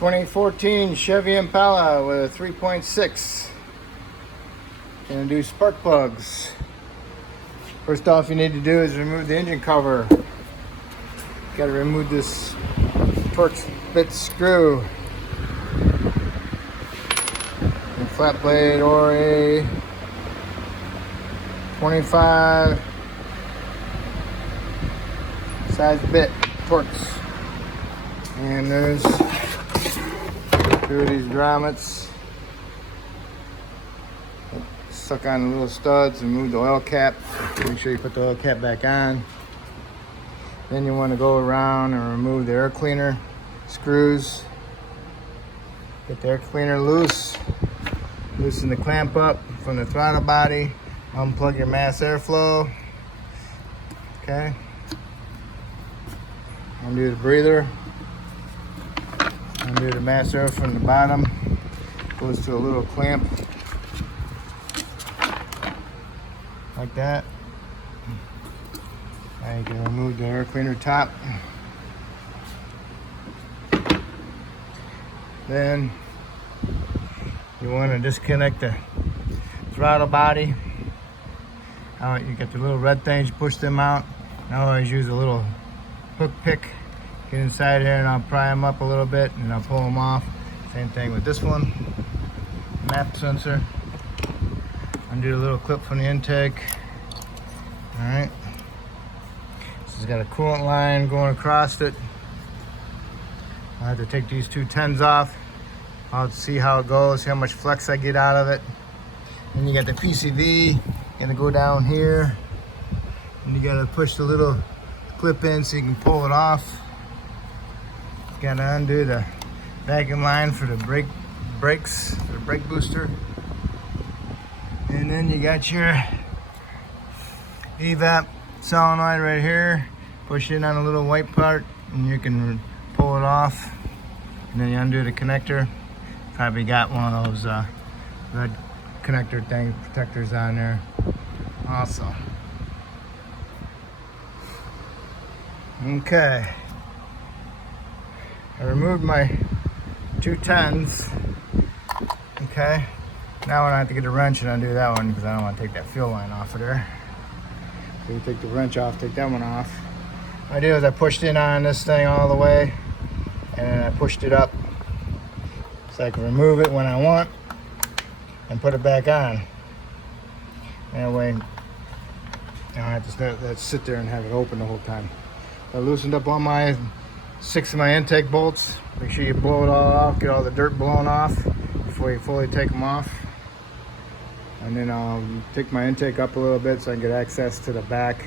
2014 Chevy Impala with a 3.6. Gonna do spark plugs. First off, you need to do is remove the engine cover. Got to remove this Torx bit screw, a flat blade or a 25 size bit Torx. And there's two of these grommets. Suck on the little studs and move the oil cap. Make sure you put the oil cap back on. Then you want to go around and remove the air cleaner screws. Get the air cleaner loose. Loosen the clamp up from the throttle body. Unplug your mass airflow. Okay. Undo the breather. Undo the mass air from the bottom. Goes to a little clamp. Like that. Now you can remove the air cleaner top. Then you want to disconnect the throttle body. You get the little red things, you push them out. I always use a little hook pick. Get inside here and I'll pry them up a little bit and I'll pull them off. Same thing with this one. Map sensor. Undo the little clip from the intake. Alright. This has got a coolant line going across it. I'll have to take these two 10s off. I'll see how it goes, see how much flex I get out of it. Then you got the PCV. Gonna go down here. And you gotta push the little clip in so you can pull it off. Gotta undo the vacuum line for the brakes, for the brake booster. And then you got your evap solenoid right here. Push in on a little white part and you can pull it off. And then you undo the connector. Probably got one of those red connector thing protectors on there also. Okay. I removed my two 10s. Okay. Now I have to get a wrench and undo that one because I don't want to take that fuel line off of there. So you take the wrench off, take that one off. What I do is I pushed in on this thing all the way and then I pushed it up so I can remove it when I want and put it back on. That way I don't have to sit there and have it open the whole time. I loosened up all my 6 of my intake bolts. Make sure you blow it all off, get all the dirt blown off before you fully take them off. And then I'll take my intake up a little bit so I can get access to the back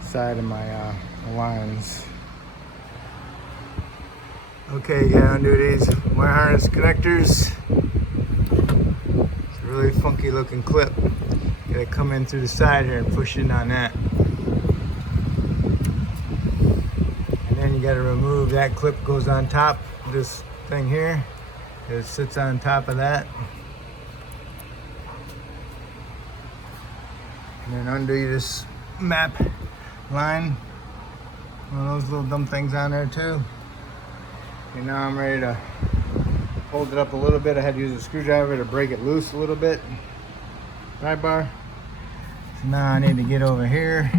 side of my lines. Okay, you gotta undo these wire harness connectors. It's a really funky looking clip. You gotta come in through the side here and push in on that. And then you gotta remove that clip, goes on top of this thing here. It sits on top of that. And then undo this map line. One of those little dumb things on there too. And now I'm ready to hold it up a little bit. I had to use a screwdriver to break it loose a little bit. Right bar. So now I need to get over here,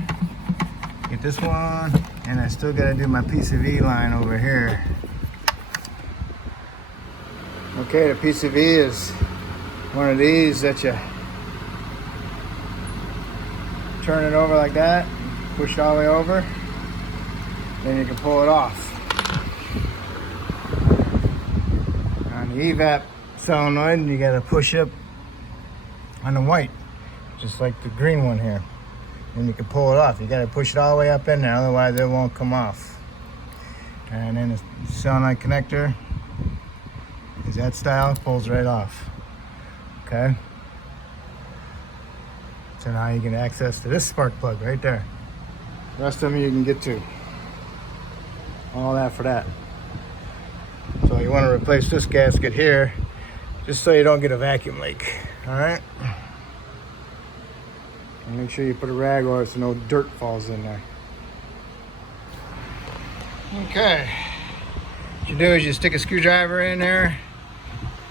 get this one, and I still gotta do my PCV line over here. Okay, the PCV is one of these that you turn it over like that, push it all the way over, then you can pull it off. On the evap solenoid, you gotta push up on the white, just like the green one here. Then you can pull it off. You gotta push it all the way up in there, otherwise it won't come off. And then the solenoid connector is that style, pulls right off. Okay. So now you get access to this spark plug right there. The rest of them you can get to. All that for that. So you want to replace this gasket here just so you don't get a vacuum leak. All right. And make sure you put a rag over it so no dirt falls in there. Okay. What you do is you stick a screwdriver in there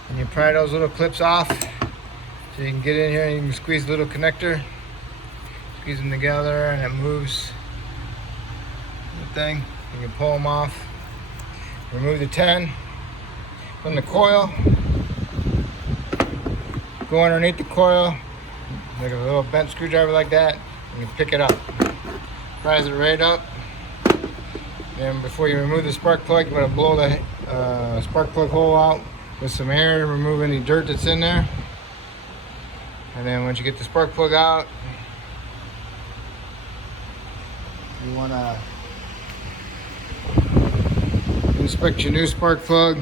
and you pry those little clips off so you can get in here and you can squeeze the little connector. Squeeze them together and it moves the thing. You can pull them off. Remove the 10 from the coil. Go underneath the coil, like a little bent screwdriver like that, and you pick it up. Prise it right up. And before you remove the spark plug, you want to blow the spark plug hole out with some air to remove any dirt that's in there. And then once you get the spark plug out, you want to inspect your new spark plug.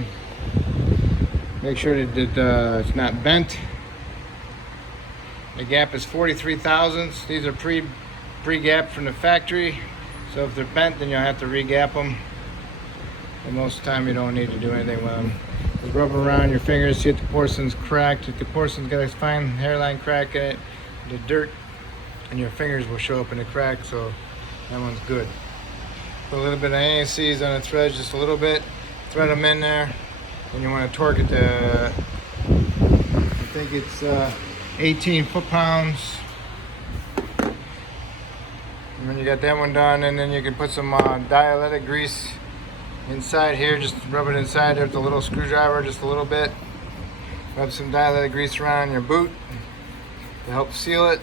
Make sure that it's not bent. The gap is 43 thousandths. These are pre-gapped from the factory. So if they're bent, then you'll have to re-gap them. And most of the time you don't need to do anything with them. Just rub them around your fingers, see if the porcelain's cracked. If the porcelain's got a fine hairline crack in it, the dirt in your fingers will show up in the crack, so that one's good. Put a little bit of ANCs on the threads, just a little bit. Thread them in there. And you want to torque it to, I think it's 18 foot-pounds. And when you got that one done, and then you can put some dielectric grease inside here. Just rub it inside there with a little screwdriver, just a little bit. Rub some dielectric grease around your boot to help seal it.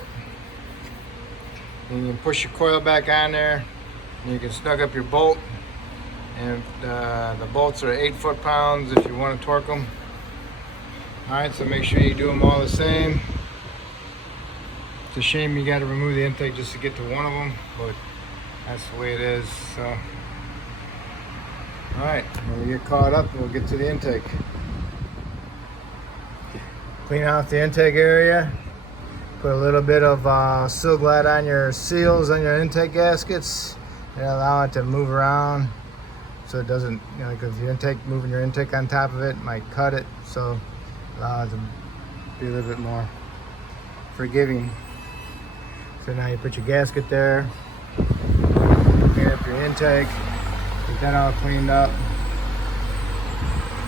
And you can push your coil back on there, and you can snug up your bolt. And the bolts are 8 foot-pounds if you want to torque them. Alright, so make sure you do them all the same. It's a shame you got to remove the intake just to get to one of them, but that's the way it is. So, alright, when we get caught up, we'll get to the intake. Clean out the intake area. Put a little bit of Seal Glide on your seals on your intake gaskets and allow it to move around. So it doesn't, you know, like if your moving your intake on top of it might cut it. So allow it to be a little bit more forgiving. So now you put your gasket there, clean up your intake, get that all cleaned up.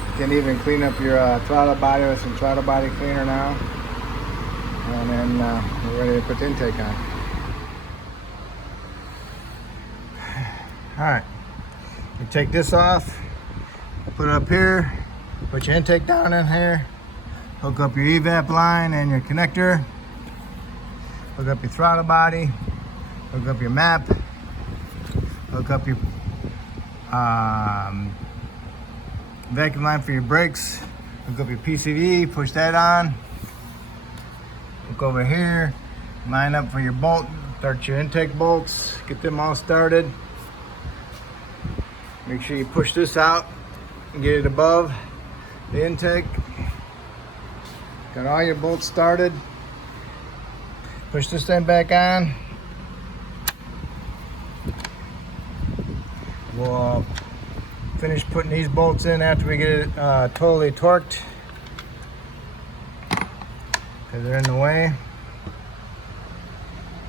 You can even clean up your throttle body with some throttle body cleaner now. And then we're ready to put the intake on. All right. You take this off, put it up here, put your intake down in here, hook up your evap line and your connector, hook up your throttle body, hook up your map, hook up your vacuum line for your brakes, hook up your PCV, push that on, hook over here, line up for your bolt, start your intake bolts, get them all started. Make sure you push this out and get it above the intake. Got all your bolts started. Push this thing back on. We'll finish putting these bolts in after we get it totally torqued, because they're in the way.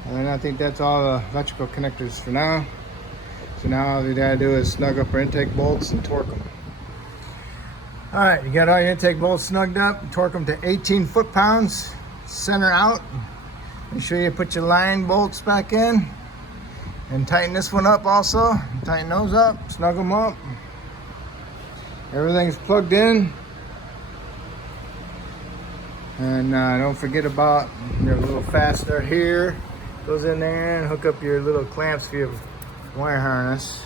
And then I think that's all the electrical connectors for now. So now all we gotta do is snug up our intake bolts and torque them. All right, you got all your intake bolts snugged up, torque them to 18 foot-pounds, center out. Make sure you put your line bolts back in and tighten this one up also. Tighten those up, snug them up. Everything's plugged in. And don't forget about your little fastener here. Goes in there and hook up your little clamps for your wire harness.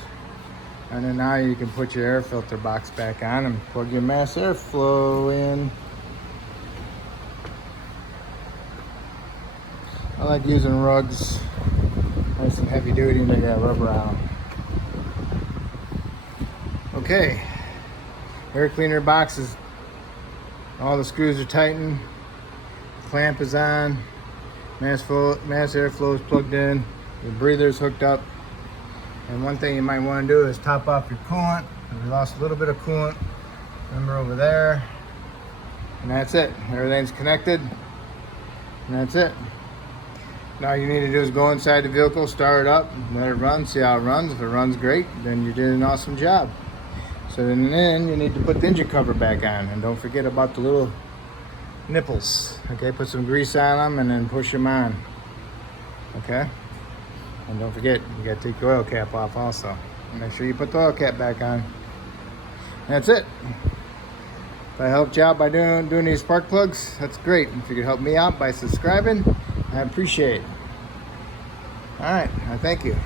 And then now you can put your air filter box back on and plug your mass airflow in. I like using rugs. Nice and heavy duty and they got rubber on them. Okay, air cleaner box is, all the screws are tightened. Clamp is on. Mass airflow is plugged in. The breather's hooked up. And one thing you might want to do is top off your coolant. We lost a little bit of coolant. Remember over there. And that's it. Everything's connected. And that's it. Now all you need to do is go inside the vehicle, start it up, let it run, see how it runs. If it runs great, then you did an awesome job. So then you need to put the engine cover back on, and don't forget about the little nipples. Okay, put some grease on them and then push them on. Okay, and don't forget, you got to take the oil cap off also. Make sure you put the oil cap back on. That's it. If I helped you out by doing these spark plugs, that's great. If you could help me out by subscribing, I appreciate it. All right, thank you.